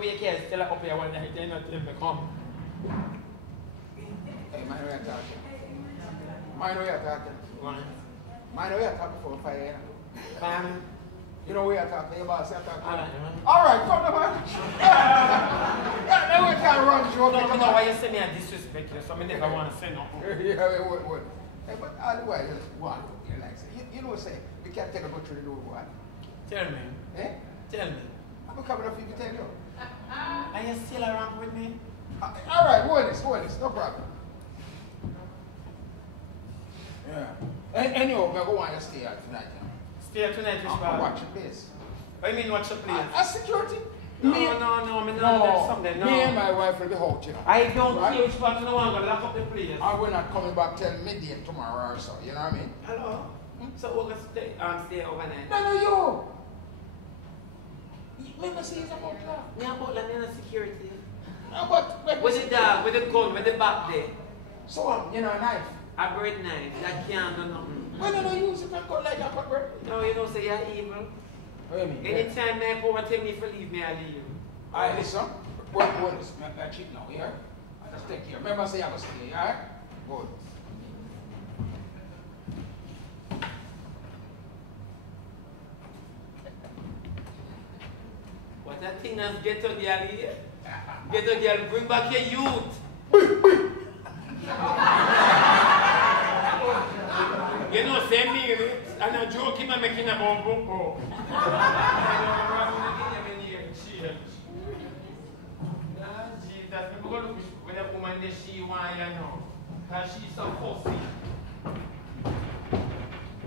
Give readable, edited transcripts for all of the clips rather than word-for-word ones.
to wake here, still up here one night, they're not able to come. Hey, mind where you're talking. Mind where you're talking. Mind where you're talking for 5 years. You know where you're talking, your boss, you're talking. Alright, come on, man. Now we can't run show. No, why you say me a disrespect you, so I never want to say nothing. Yeah, what? Hey, but all the while, one, you know what I'm saying? We can't take a go through the door, what? Tell me. Eh? Tell me. I'm coming up for you to tell you. Are you still around with me? Alright, hold this, no problem. Yeah. Anyway, I go want you to stay here tonight. Stay here tonight, Shebada? I'm watching this. What do you mean watch the place? Security? No, something, no. Me and my wife will be out, you know. I don't care which part no one gonna lock up the place. I will not coming back till midday tomorrow or so, you know what I mean? Hello? So we're gonna stay overnight? No, you! Let me see it's about that. Yeah, about like security. No, but with the dog, with the gun, with the back there. So, you know, a knife. A bread knife, that can't do nothing. Well, no, use it and cut like a cut bread. No, you don't say you're evil. What do you mean? Anytime I come and tell me if you leave me, I leave. Alright, listen. What is that cheap now, yeah? I just take care. Remember, say I was stay, alright? Good. What that thing has ghetto girl here? Ghetto girl, bring back your youth. You know, same me, and I'm joking, I'm making a bomb. That's people look when a woman she want, you know, because she's so fussy.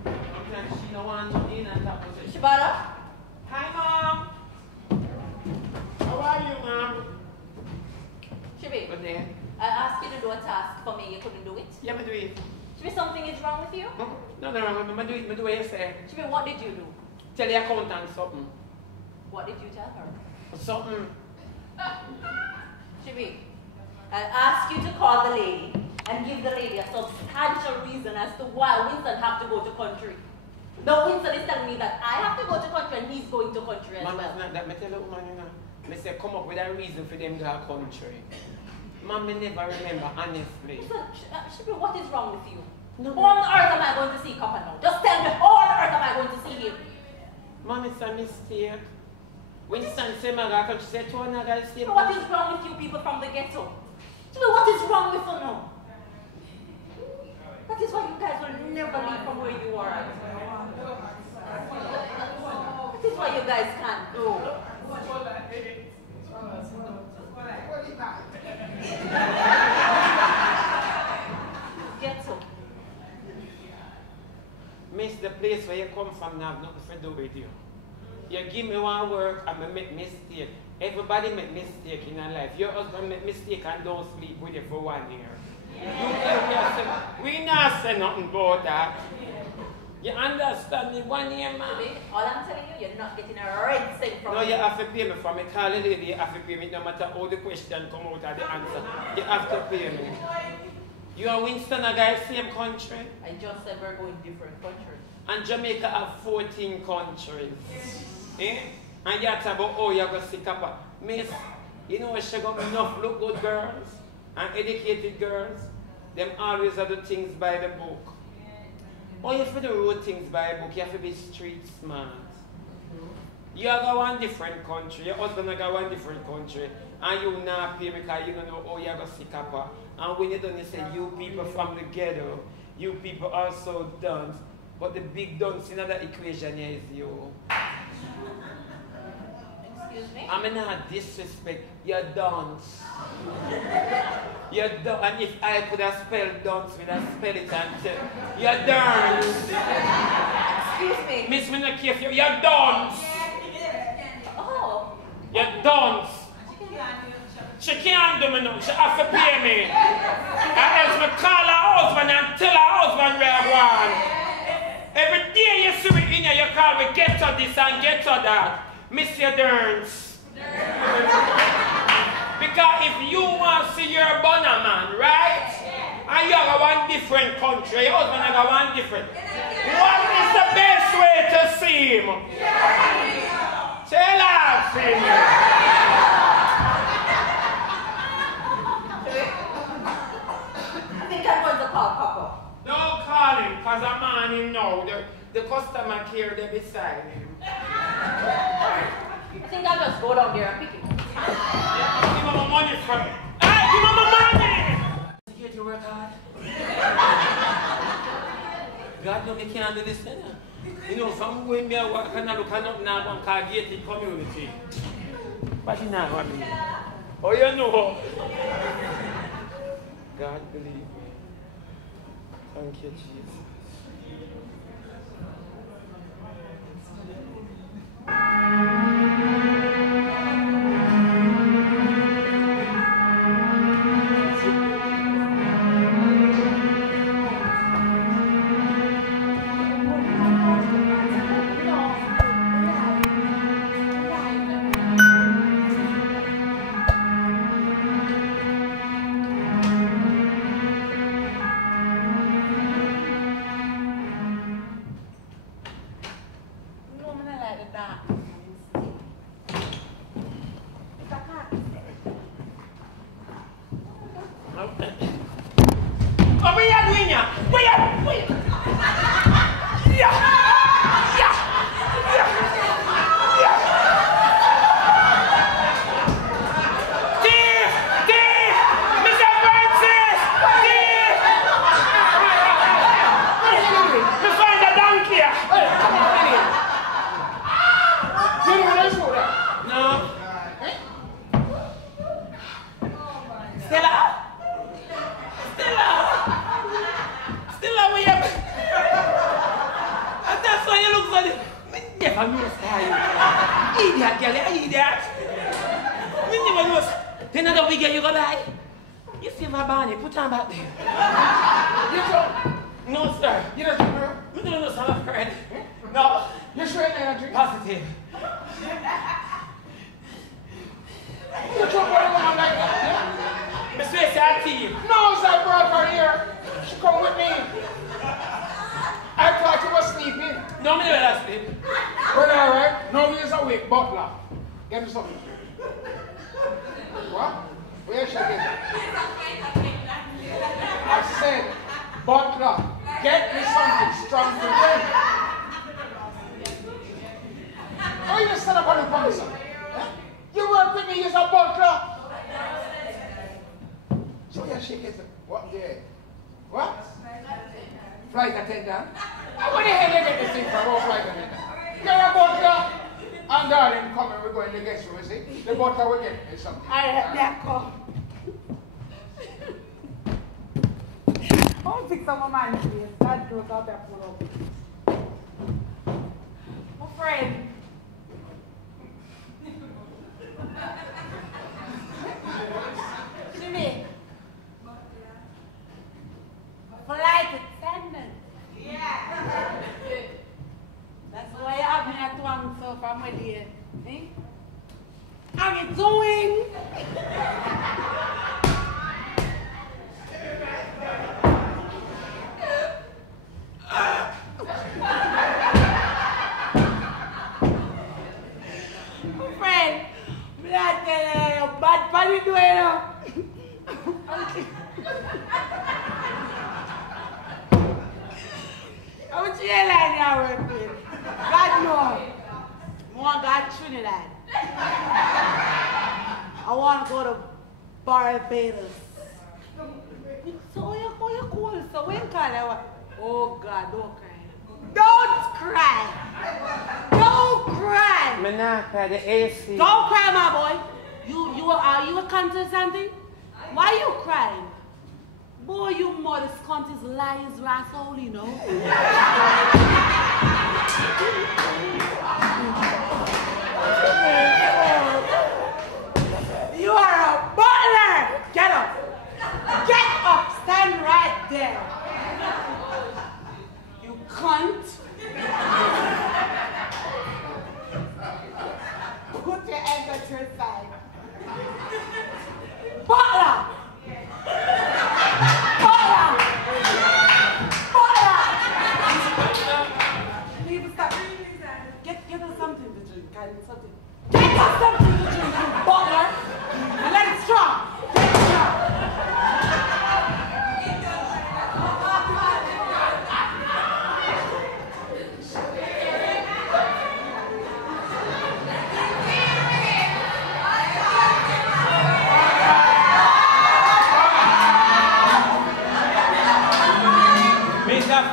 Sometimes she don't want to in and talk to her. Shebada? Hi, Mom. How are you, Mom? Shebe, Good day. I asked you to do a task for me, you couldn't do it. Yeah, me do it. Shebe, something is wrong with you? No, me do it, me do what you say. Shebe, what did you do? Tell the accountant something. What did you tell her? Something. Shebe, I asked you to call the lady and give the lady a substantial reason as to why Winston have to go to country. Now Winston is telling me that I have to go to country and he's going to country as well. Mom, it's not that. Me tell the woman, you know. Me say come up with a reason for them to go country. Mom, me never remember, honestly. Listen, Shebe, what is wrong with you? No. Who on earth am I going to see Copper now? Just tell me, who on earth am I going to see him? Mom, it's a mistake. Winston said my girl, she said to another same. What is wrong with you people from the ghetto? Shebe, what is wrong with you now? That is why you guys will never leave from where you are. That is why you guys can't go. Ghetto. Miss, the place where you come from now have nothing to do with you. You give me one work and I make mistake. Everybody make mistake in their life. Your husband make mistake and don't sleep with you for 1 year. We not say nothing about that. You understand me? 1 year, man. All I'm telling you, you're not getting a red cent from me. No, you have to pay me for me. Call the lady, you have to pay me no matter how the question come out of the answer. You have to pay me. You and Winston are guys same country. I just said we're going different countries. And Jamaica have 14 countries. Eh? And you talk about, oh, you're going to see Kappa. Miss, you know she got enough look good girls and educated girls. Them always are the things by the book. Oh, you have to do road things by the book. You have to be street smart. You are going to one different country. Your husband is going to one different country. And you not pay because you don't know how you're going to see Kappa. And when you don't, you say, you people from the ghetto, you people are so dunce. But the big dunce in that equation here is you. Excuse me? I'm not disrespect. You're dunce. You're dunce. And if I could have spelled dunce, we'd have spelled it and said, you're dunce. Excuse me? Miss, me not care for you. You're dunce. Oh. You're dunce. She can't do me no. She has to pay me. And else me call her husband and tell her husband where I want. Every day you see me in here, you call me get to this and get to that. Miss your Derns. Because if you want to see your bonner man, right? And you have one different country, your husband has one different. What is the best way to see him? Tell us, call Papa. Don't call him, because I'm on him now. The customer care, they're beside him. I think I'll just go down there and pick it. Yeah, give him my money from me. Hey, give him my money! You get to work hard. God know me can't do this thing. You know, from when me work and I look up now one car gated community. But you know what I mean. Oh, you know. God believe me. Thank you, Jesus.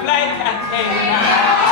flight attendant.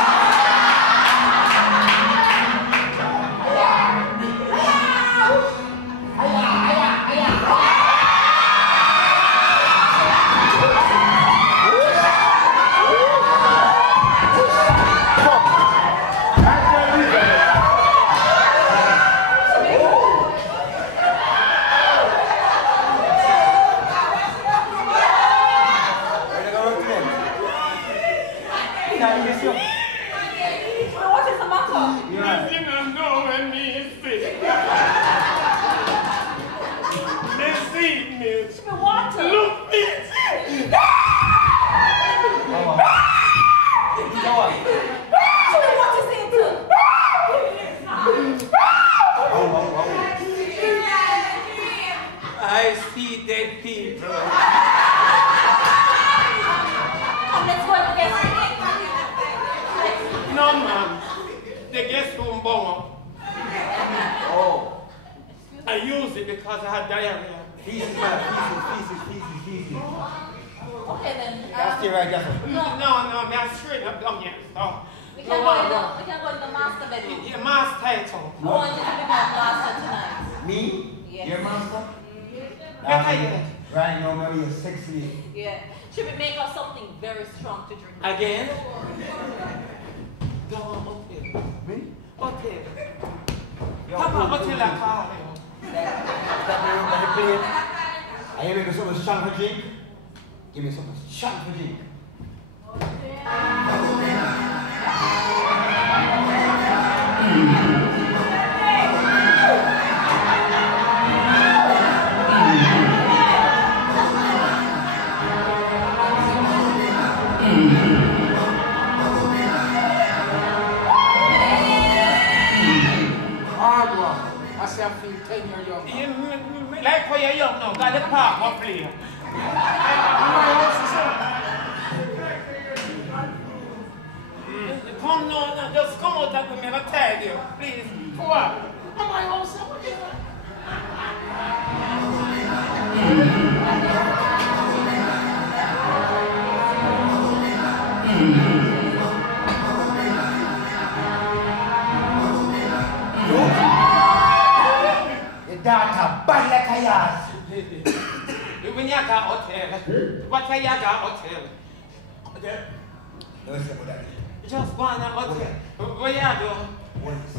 I see dead people. Let's go to the guest room. No, ma'am. The guest room bomb. Oh. I use it because I had diarrhea. Pieces. Okay then. That's the right guess. No, I'm straight up down here. So. We can go in the master bedroom. Yeah, master title. I want you to be my master tonight. Me? Yes. Your master? Right now, maybe you're sexy. Yeah. Should we make us something very strong to drink? Again? Go on, hotel. Me? Hotel. Papa, hotel a car. Stop me on the plane. I hear me something strong for drink. Give me something strong for drink. I say I feel 10 years young. Like how you're young now, got the park up play. Come no, just come out and we never tell you, please. What? Am I also? Your daughter bad like a yard. When you got hotel, what are you got hotel? Okay. Let's see about that. Just go on a hotel. What you do?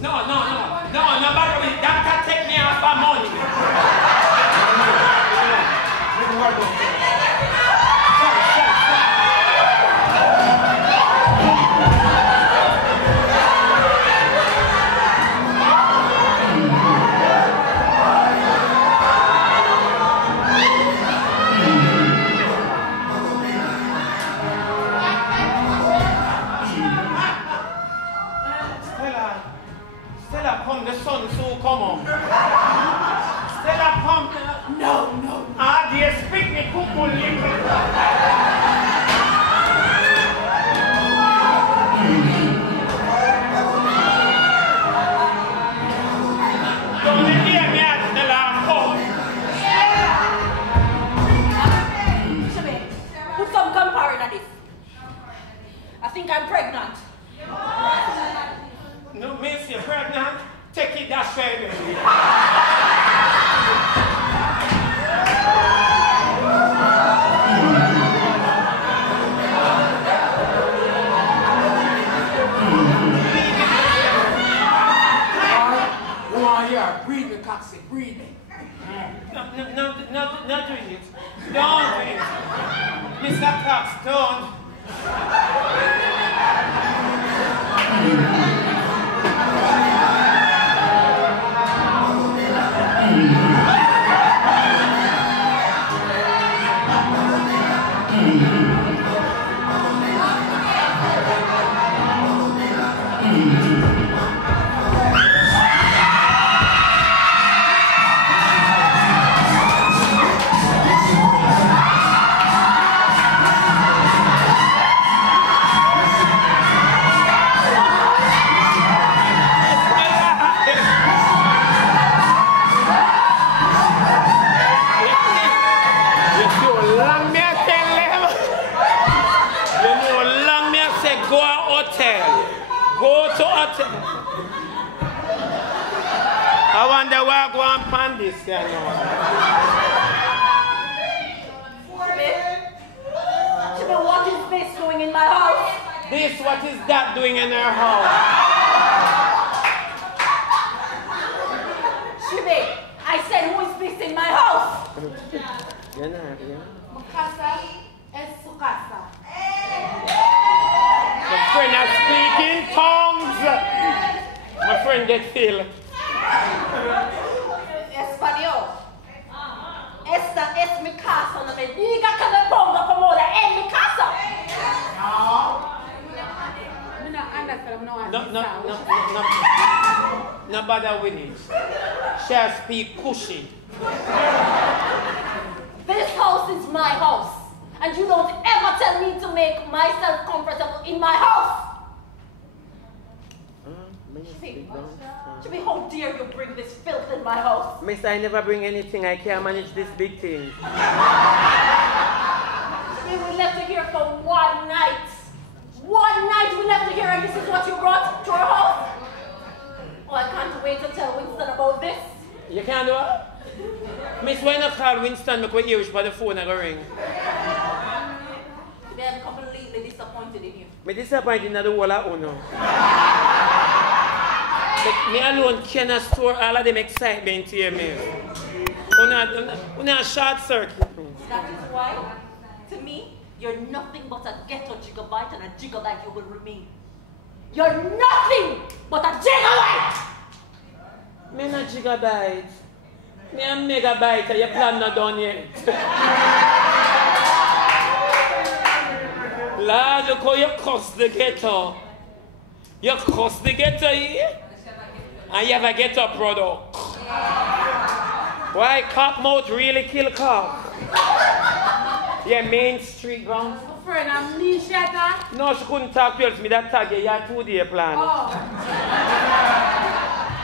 No, nobody will. That can take me off my money. Stella, come, the sun so come on. Stella, come. No. Ah, dear, speak me, cuckoo, little. Don't let me at Stella, come. Put some comparing at this. I think I'm pregnant. No, miss, you're pregnant. Take it that way. Go on here, breathe me, Coxie, breathe me. No, not do it. Don't do it. Mr. Cox, don't. hotel. Go to hotel. I wonder why I go and pan this, you know. Shebada, what is this doing in my house? This, what is that doing in her house? Shebada, I said, who is this in my house? You're not, yeah. Mukasa es sukasa. My friend is speaking tongues. My friend get feel. Espanol. Esta es mi casa. No me diga que me ponga como de en mi casa. No bother with it. She'll speak cushy. This house is my house. And you don't ever tell me to make myself comfortable in my house. Shebada, how dare you bring this filth in my house? Miss, I never bring anything. I can't manage this big thing. We left her here for one night. One night we left her here and this is what you brought to our house? Oh, I can't wait to tell Winston about this. You can't do it? Miss, why not call Winston? Because you wish by the phone I go ring. I'm completely disappointed in you. Me disappointed in the whole of Uno. Me alone cannot store all of them excitement here, me. Una short circuit. That is why, to me, you're nothing but a ghetto gigabyte and a gigabyte you will remain. You're nothing but a gigabyte! Me not gigabyte. Me a megabyte. Your plan not done yet. Lord, look how you cuss the ghetto. You cuss the ghetto here, and you have a ghetto product. Why cock mouth really kill cock? Yeah, Main Street ground. Friend, I'm Nishata. No, she couldn't talk to me that tag. You had 2-day plan. Oh.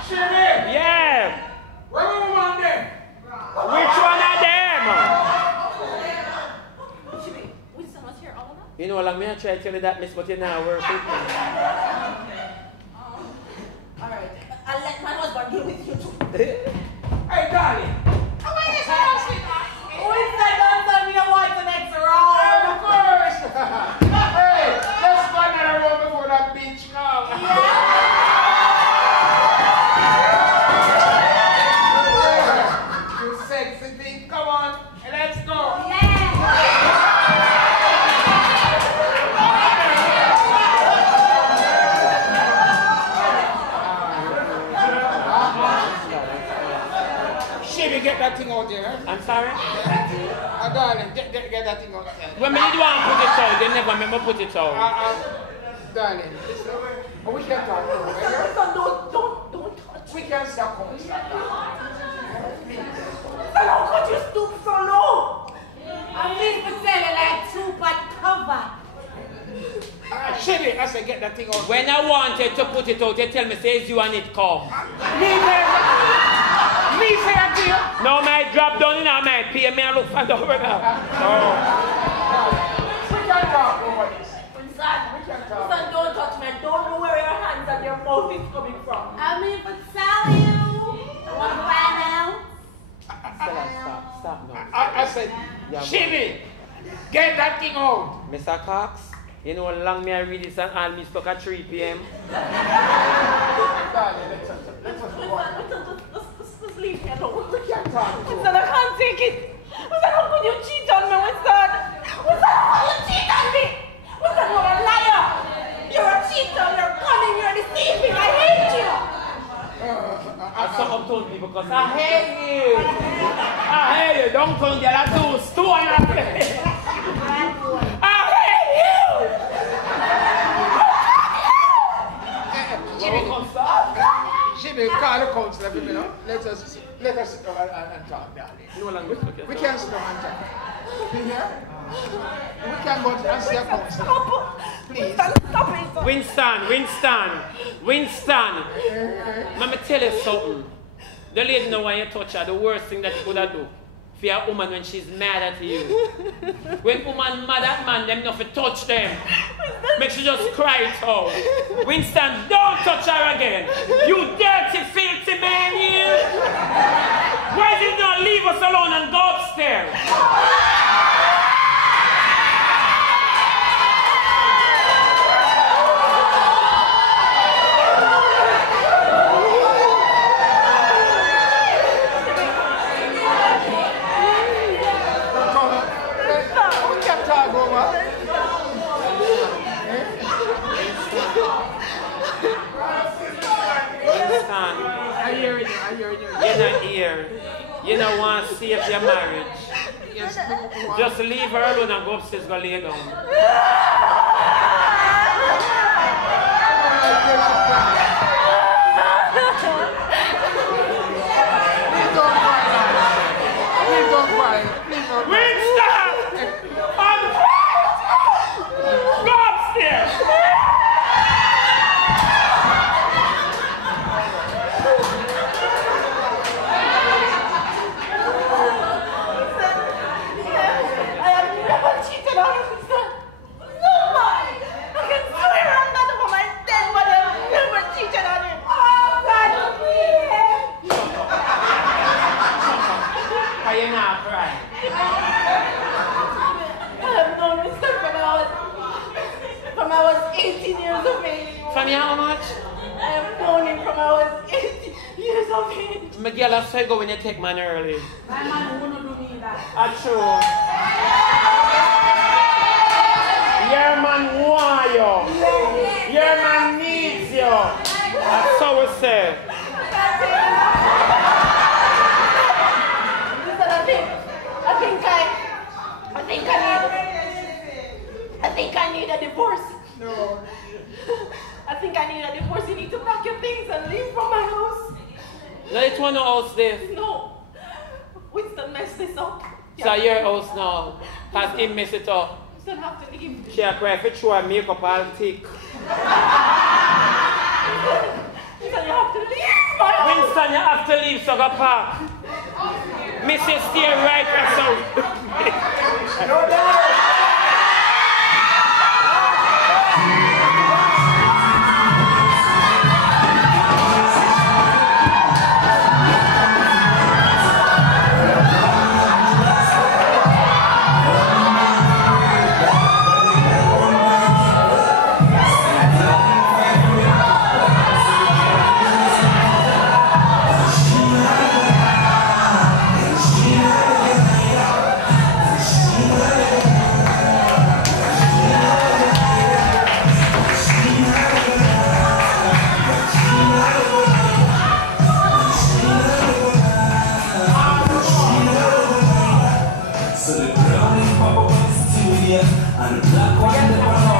Shebada! Yeah. Where are we on there? Which one of them? Winston was here all of that? You know, like me, I try to tell you that, miss, but you now work with me. Alright, I'll let my husband deal with you too. Hey, darling. Winston, don't tell me you want the next round. Of course. Hey, let's go another round before that bitch comes. You sexy thing. Come on, let's go. Get that thing out there. I'm sorry? Darling, get that thing out there. When me did want to put it out, they never remember put it out. Darling, listen. We can talk over here. Don't touch. We can stop home. How could you stoop so low? I'm in for selling like two-pot cover. Shebada, I said get that thing out. When I wanted to put it out, they tell me, says you and it come. Me say a deal. No, my drop down in my pay me and look for the over now. We can talk over this. Winston, don't touch me. I don't know where your hands and your mouth is coming from. I'm in for selling you. Want to find out? Stop now. I said, Shebada, get that thing out. Mr. Cox, you know how long me I read this and all me stuck at 3 p.m.? Let's Just leave me alone. We can talk. Winston, I can't take it. Winston, how could you cheat on me, Winston? Winston, how could you cheat on me? Winston, you're a liar. You're a cheater. You're cunning. You're deceiving. I hate you. I suck up to me because I hate you. I hate you. Don't come there and do stone and play. I hate you. Shebada, call the counselor for me now. Let us sit down and talk, darling. No language. We can sit down and talk. You hear? We can go and see a counselor. Please. Winston. Let me tell you something. The lady know when you touch her, the worst thing that you could do for a woman when she's mad at you. When woman mad at man, them not to touch them. Make she just cry it out. Winston, don't touch her again. You dirty, filthy man, you. Why did you not leave us alone and go upstairs? You're not here. You don't want to save your marriage. Yes, just leave her alone and go upstairs, go lay down. Please don't cry. Please don't cry. Please don't cry. Winston! I'm go upstairs! From how much? I have known him from I was 8 years of age. Miguel, I said go when you take man early. My man wouldn't do me that. True. Your man want you. Your man needs you. That's how we say. Listen, I think I need a divorce. No. I think I need a divorce. You need to pack your things and leave from my house. Let one house this. No. Winston messed this up. So your house now. Because he mess it up. Winston have to leave. She a cry for throw her makeup all thick. Winston, you have to leave my house. Winston, you have to leave, so go park. Mrs. Stay right there, so. So the girl is pop up in the studio and the black one